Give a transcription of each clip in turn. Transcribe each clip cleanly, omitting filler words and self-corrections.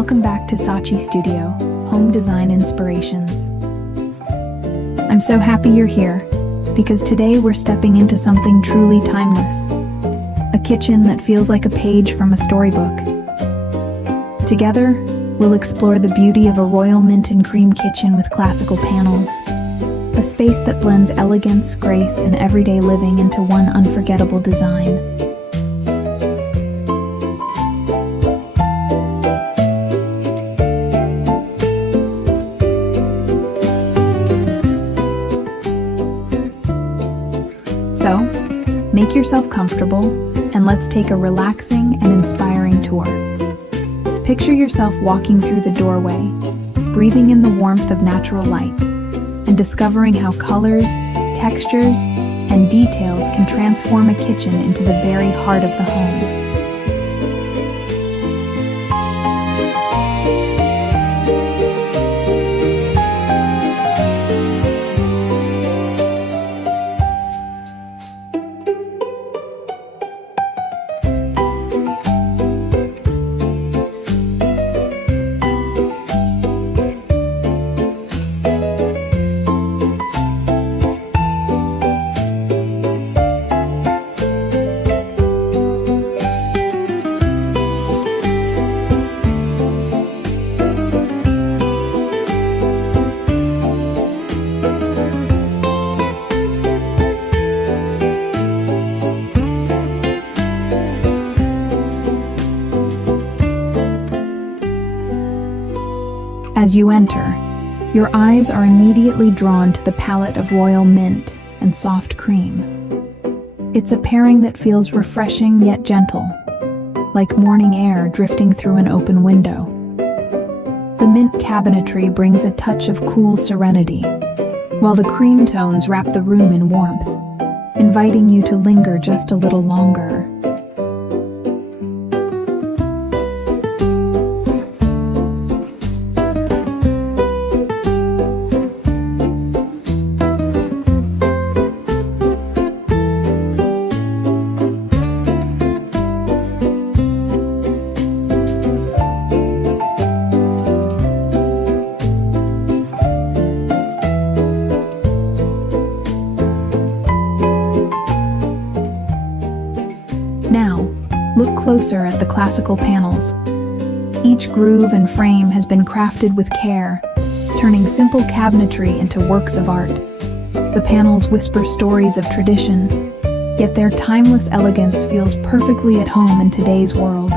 Welcome back to Sachi Studio, Home Design Inspirations. I'm so happy you're here, because today we're stepping into something truly timeless. A kitchen that feels like a page from a storybook. Together, we'll explore the beauty of a royal mint and cream kitchen with classical panels. A space that blends elegance, grace, and everyday living into one unforgettable design. So, make yourself comfortable, and let's take a relaxing and inspiring tour. Picture yourself walking through the doorway, breathing in the warmth of natural light, and discovering how colors, textures, and details can transform a kitchen into the very heart of the home. As you enter, your eyes are immediately drawn to the palette of royal mint and soft cream. It's a pairing that feels refreshing yet gentle, like morning air drifting through an open window. The mint cabinetry brings a touch of cool serenity, while the cream tones wrap the room in warmth, inviting you to linger just a little longer. Now, look closer at the classical panels. Each groove and frame has been crafted with care, turning simple cabinetry into works of art. The panels whisper stories of tradition, yet their timeless elegance feels perfectly at home in today's world.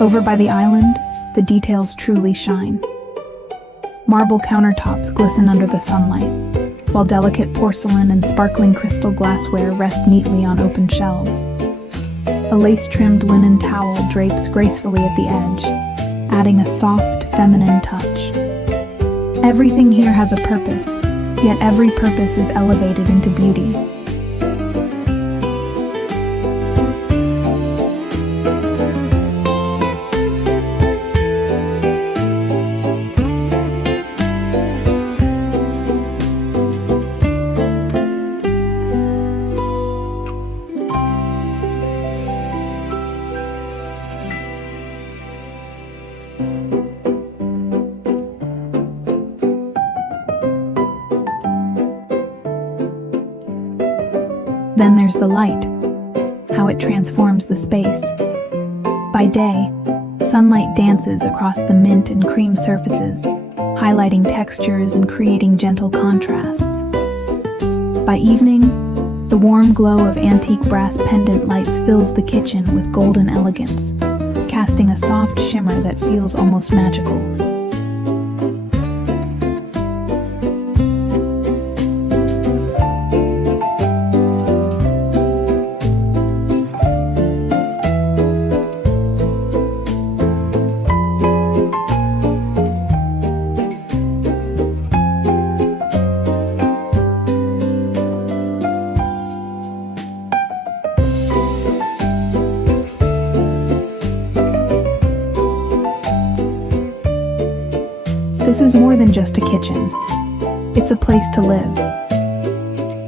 Over by the island, the details truly shine. Marble countertops glisten under the sunlight, while delicate porcelain and sparkling crystal glassware rest neatly on open shelves. A lace-trimmed linen towel drapes gracefully at the edge, adding a soft, feminine touch. Everything here has a purpose, yet every purpose is elevated into beauty. Then there's the light, how it transforms the space. By day, sunlight dances across the mint and cream surfaces, highlighting textures and creating gentle contrasts. By evening, the warm glow of antique brass pendant lights fills the kitchen with golden elegance, casting a soft shimmer that feels almost magical. This is more than just a kitchen. It's a place to live.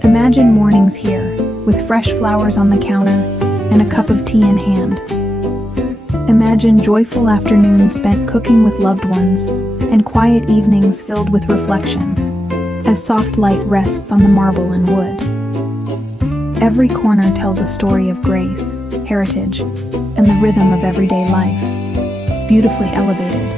Imagine mornings here, with fresh flowers on the counter and a cup of tea in hand. Imagine joyful afternoons spent cooking with loved ones and quiet evenings filled with reflection, as soft light rests on the marble and wood. Every corner tells a story of grace, heritage, and the rhythm of everyday life, beautifully elevated.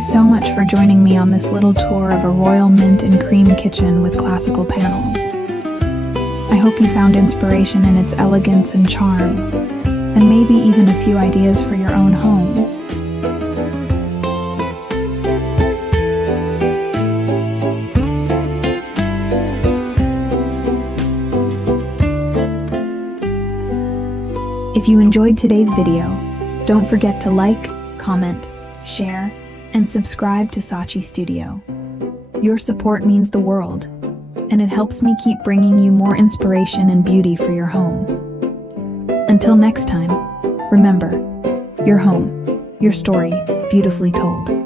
you so much for joining me on this little tour of a royal mint and cream kitchen with classical panels. I hope you found inspiration in its elegance and charm, and maybe even a few ideas for your own home. If you enjoyed today's video, don't forget to like, comment, share, and subscribe to Sachi Studio. Your support means the world, and it helps me keep bringing you more inspiration and beauty for your home. Until next time, remember, your home, your story, beautifully told.